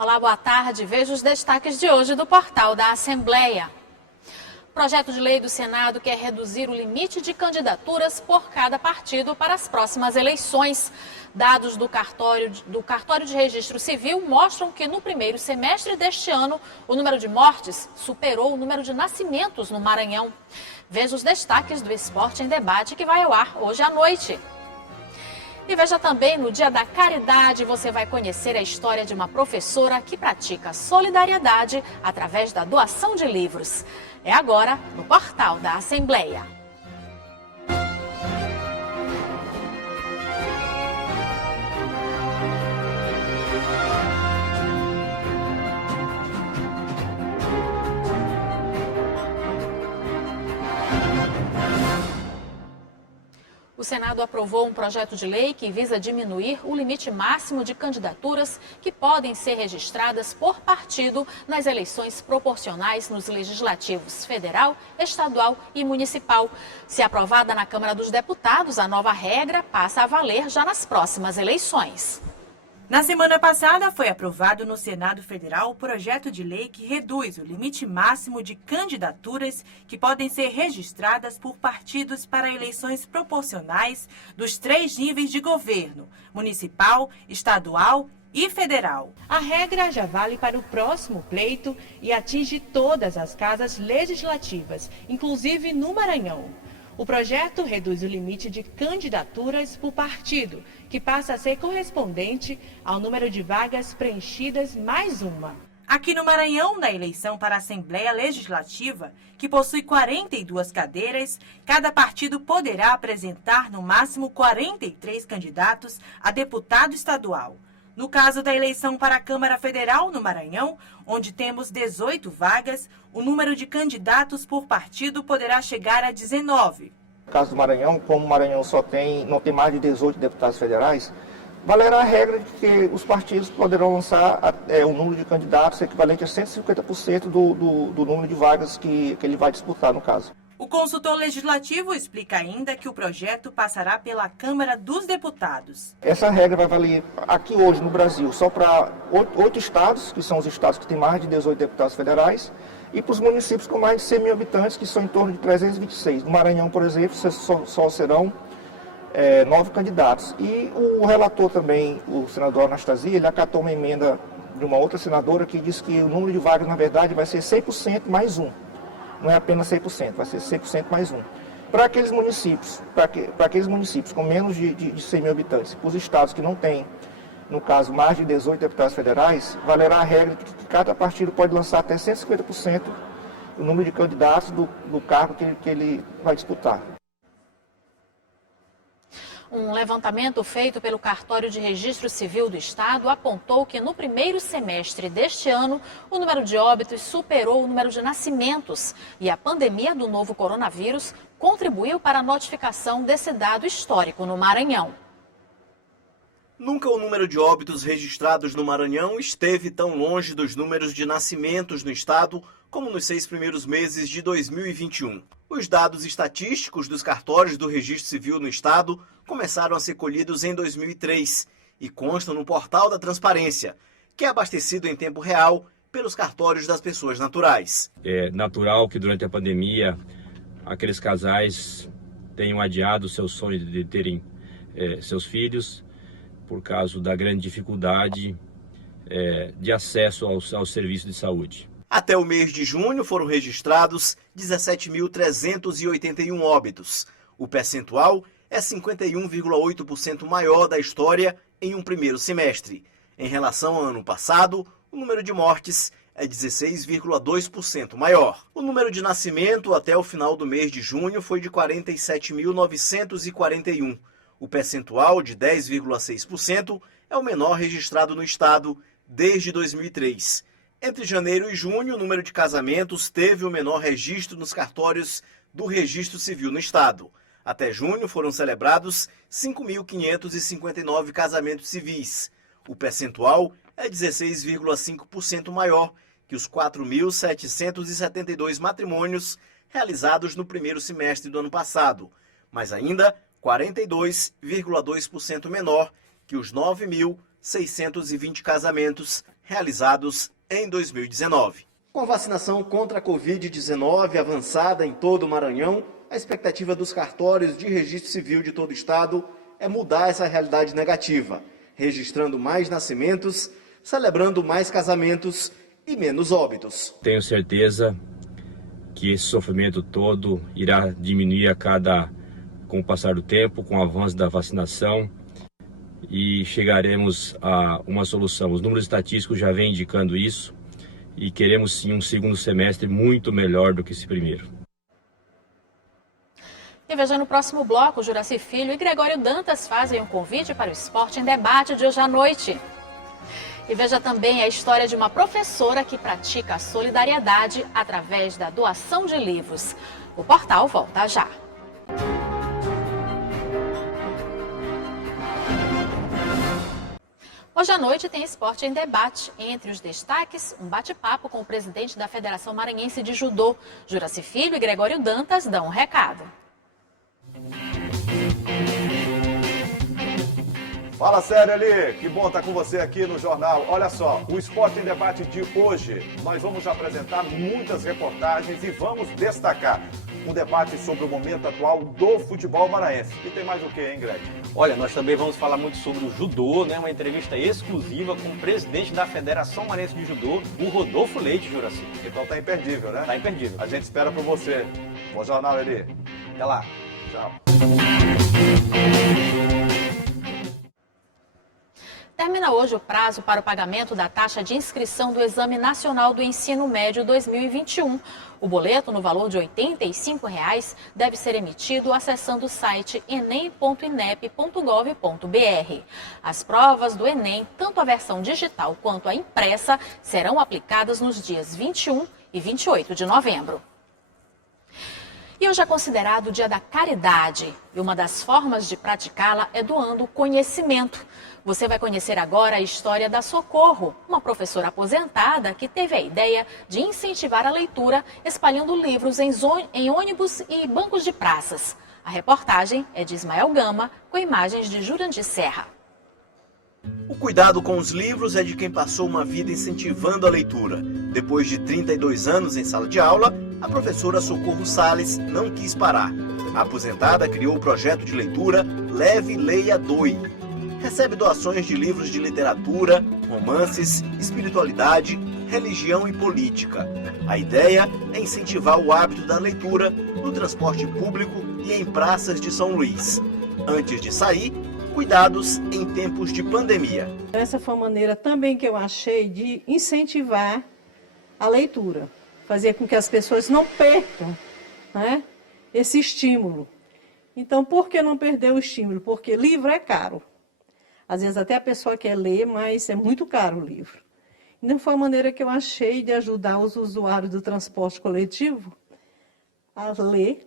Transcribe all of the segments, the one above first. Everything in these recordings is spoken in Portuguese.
Olá, boa tarde. Veja os destaques de hoje do portal da Assembleia. O projeto de lei do Senado quer reduzir o limite de candidaturas por cada partido para as próximas eleições. Dados do cartório de registro civil mostram que no primeiro semestre deste ano, o número de mortes superou o número de nascimentos no Maranhão. Veja os destaques do Esporte em Debate que vai ao ar hoje à noite. E veja também, no Dia da Caridade, você vai conhecer a história de uma professora que pratica solidariedade através da doação de livros. É agora no portal da Assembleia. O Senado aprovou um projeto de lei que visa diminuir o limite máximo de candidaturas que podem ser registradas por partido nas eleições proporcionais nos legislativos federal, estadual e municipal. Se aprovada na Câmara dos Deputados, a nova regra passa a valer já nas próximas eleições. Na semana passada, foi aprovado no Senado Federal o projeto de lei que reduz o limite máximo de candidaturas que podem ser registradas por partidos para eleições proporcionais dos 3 níveis de governo: municipal, estadual e federal. A regra já vale para o próximo pleito e atinge todas as casas legislativas, inclusive no Maranhão. O projeto reduz o limite de candidaturas por partido, que passa a ser correspondente ao número de vagas preenchidas mais uma. Aqui no Maranhão, na eleição para a Assembleia Legislativa, que possui 42 cadeiras, cada partido poderá apresentar no máximo 43 candidatos a deputado estadual. No caso da eleição para a Câmara Federal no Maranhão, onde temos 18 vagas, o número de candidatos por partido poderá chegar a 19. No caso do Maranhão, como o Maranhão não tem mais de 18 deputados federais, valerá a regra de que os partidos poderão lançar um número de candidatos equivalente a 150% do número de vagas que ele vai disputar, no caso. O consultor legislativo explica ainda que o projeto passará pela Câmara dos Deputados. Essa regra vai valer aqui hoje no Brasil só para 8 estados, que são os estados que têm mais de 18 deputados federais, e para os municípios com mais de 100 mil habitantes, que são em torno de 326. No Maranhão, por exemplo, só serão 9 candidatos. E o relator também, o senador Anastasia, ele acatou uma emenda de uma outra senadora que diz que o número de vagas, na verdade, vai ser 100% mais um. Não é apenas 100%, vai ser 100% mais um. Para aqueles municípios, com menos de 100 mil habitantes, para os estados que não têm, no caso, mais de 18 deputados federais, valerá a regra de que cada partido pode lançar até 150% o número de candidatos do cargo que ele vai disputar. Um levantamento feito pelo Cartório de Registro Civil do Estado apontou que no primeiro semestre deste ano, o número de óbitos superou o número de nascimentos e a pandemia do novo coronavírus contribuiu para a notificação desse dado histórico no Maranhão. Nunca o número de óbitos registrados no Maranhão esteve tão longe dos números de nascimentos no estado como nos 6 primeiros meses de 2021. Os dados estatísticos dos cartórios do Registro Civil no estado começaram a ser colhidos em 2003 e constam no Portal da Transparência, que é abastecido em tempo real pelos cartórios das pessoas naturais. É natural que durante a pandemia aqueles casais tenham adiado o seu sonho de terem seus filhos por causa da grande dificuldade de acesso ao serviço de saúde. Até o mês de junho foram registrados 17.381 óbitos. O percentual é 51,8% maior da história em um primeiro semestre. Em relação ao ano passado, o número de mortes é 16,2% maior. O número de nascimento até o final do mês de junho foi de 47.941. O percentual de 10,6% é o menor registrado no estado desde 2003. Entre janeiro e junho, o número de casamentos teve o menor registro nos cartórios do Registro Civil no estado. Até junho foram celebrados 5.559 casamentos civis. O percentual é 16,5% maior que os 4.772 matrimônios realizados no primeiro semestre do ano passado, mas ainda 42,2% menor que os 9.620 casamentos realizados em 2019. Com a vacinação contra a Covid-19 avançada em todo o Maranhão, a expectativa dos cartórios de registro civil de todo o estado é mudar essa realidade negativa, registrando mais nascimentos, celebrando mais casamentos e menos óbitos. Tenho certeza que esse sofrimento todo irá diminuir com o passar do tempo, com o avanço da vacinação, e chegaremos a uma solução. Os números estatísticos já vêm indicando isso e queremos sim um segundo semestre muito melhor do que esse primeiro. E veja, no próximo bloco, Juraci Filho e Gregório Dantas fazem um convite para o Esporte em Debate de hoje à noite. E veja também a história de uma professora que pratica a solidariedade através da doação de livros. O portal volta já. Hoje à noite tem Esporte em Debate. Entre os destaques, um bate-papo com o presidente da Federação Maranhense de Judô. Juraci Filho e Gregório Dantas dão um recado. Fala sério ali, que bom estar com você aqui no jornal. Olha só, o Esporte em Debate de hoje, nós vamos apresentar muitas reportagens e vamos destacar um debate sobre o momento atual do futebol maranhense. E tem mais o que, hein, Greg? Olha, nós também vamos falar muito sobre o judô, né? Uma entrevista exclusiva com o presidente da Federação Maranhense de Judô, o Rodolfo Leite, Juraci. Então tá imperdível, né? Tá imperdível. A gente espera por você. Bom jornal, ali. Até lá. Tchau. Termina hoje o prazo para o pagamento da taxa de inscrição do Exame Nacional do Ensino Médio 2021. O boleto, no valor de R$ 85,00, deve ser emitido acessando o site enem.inep.gov.br. As provas do Enem, tanto a versão digital quanto a impressa, serão aplicadas nos dias 21 e 28 de novembro. E hoje é considerado o Dia da Caridade, e uma das formas de praticá-la é doando conhecimento. Você vai conhecer agora a história da Socorro, uma professora aposentada que teve a ideia de incentivar a leitura espalhando livros em ônibus e bancos de praças. A reportagem é de Ismael Gama, com imagens de Jurandir Serra. O cuidado com os livros é de quem passou uma vida incentivando a leitura. Depois de 32 anos em sala de aula, a professora Socorro Salles não quis parar. A aposentada criou o projeto de leitura Leve, Leia, Doe. Recebe doações de livros de literatura, romances, espiritualidade, religião e política. A ideia é incentivar o hábito da leitura no transporte público e em praças de São Luís. Antes de sair, cuidados em tempos de pandemia. Essa foi uma maneira também que eu achei de incentivar a leitura, fazer com que as pessoas não percam, né, esse estímulo. Então, por que não perder o estímulo? Porque livro é caro. Às vezes até a pessoa quer ler, mas é muito caro o livro. Então, foi a maneira que eu achei de ajudar os usuários do transporte coletivo a ler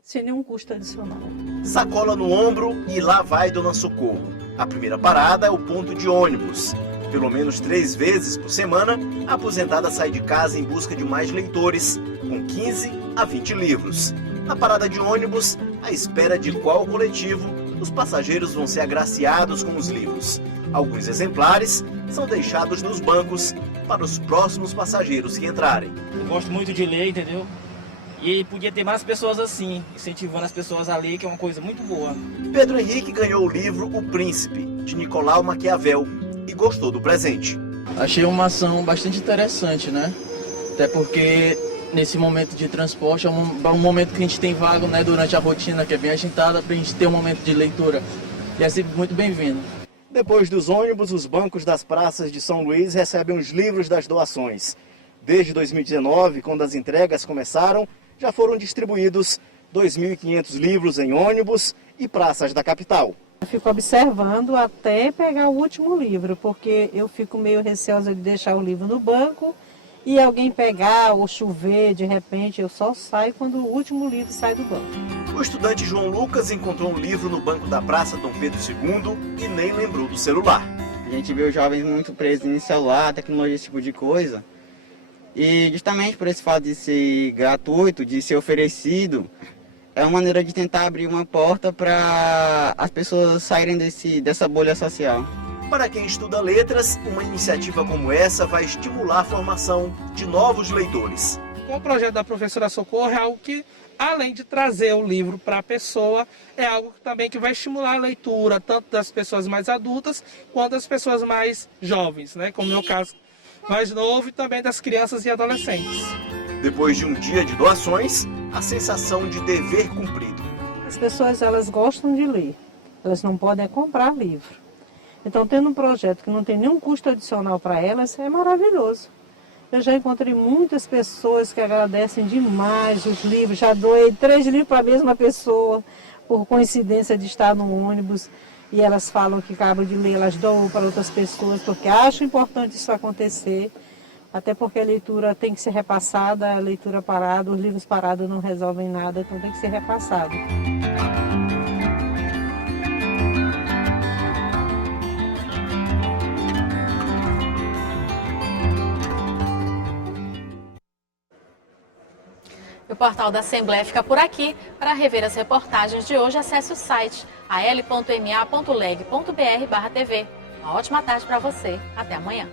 sem nenhum custo adicional. Sacola no ombro e lá vai Dona Socorro. A primeira parada é o ponto de ônibus. Pelo menos 3 vezes por semana, a aposentada sai de casa em busca de mais leitores, com 15 a 20 livros. Na parada de ônibus, à espera de qual coletivo, os passageiros vão ser agraciados com os livros. Alguns exemplares são deixados nos bancos para os próximos passageiros que entrarem. Eu gosto muito de ler, entendeu? E podia ter mais pessoas assim, incentivando as pessoas a ler, que é uma coisa muito boa. Pedro Henrique ganhou o livro O Príncipe, de Nicolau Maquiavel, e gostou do presente. Achei uma ação bastante interessante, né? Até porque nesse momento de transporte é um momento que a gente tem vago, né, durante a rotina, que é bem agitada, para a gente ter um momento de leitura. E é sempre muito bem-vindo. Depois dos ônibus, os bancos das praças de São Luís recebem os livros das doações. Desde 2019, quando as entregas começaram, já foram distribuídos 2.500 livros em ônibus e praças da capital. Eu fico observando até pegar o último livro, porque eu fico meio receosa de deixar o livro no banco e alguém pegar ou chover, de repente eu só saio quando o último livro sai do banco. O estudante João Lucas encontrou um livro no banco da Praça Dom Pedro II e nem lembrou do celular. A gente vê os jovens muito presos em celular, tecnologia, esse tipo de coisa. E justamente por esse fato de ser gratuito, de ser oferecido, é uma maneira de tentar abrir uma porta para as pessoas saírem dessa bolha social. Para quem estuda letras, uma iniciativa como essa vai estimular a formação de novos leitores. Com o projeto da professora Socorro é algo que, além de trazer o livro para a pessoa, é algo também que vai estimular a leitura, tanto das pessoas mais adultas, quanto das pessoas mais jovens, né? Como no meu caso, mais novo, e também das crianças e adolescentes. Depois de um dia de doações, a sensação de dever cumprido. As pessoas, elas gostam de ler, elas não podem comprar livro. Então, tendo um projeto que não tem nenhum custo adicional para elas, é maravilhoso. Eu já encontrei muitas pessoas que agradecem demais os livros. Já doei 3 livros para a mesma pessoa, por coincidência de estar no ônibus. E elas falam que acabam de ler, elas doam para outras pessoas, porque acham importante isso acontecer. Até porque a leitura tem que ser repassada, a leitura parada, os livros parados não resolvem nada, então tem que ser repassado. O Portal da Assembleia fica por aqui. Para rever as reportagens de hoje, acesse o site al.ma.leg.br/tv. Uma ótima tarde para você. Até amanhã.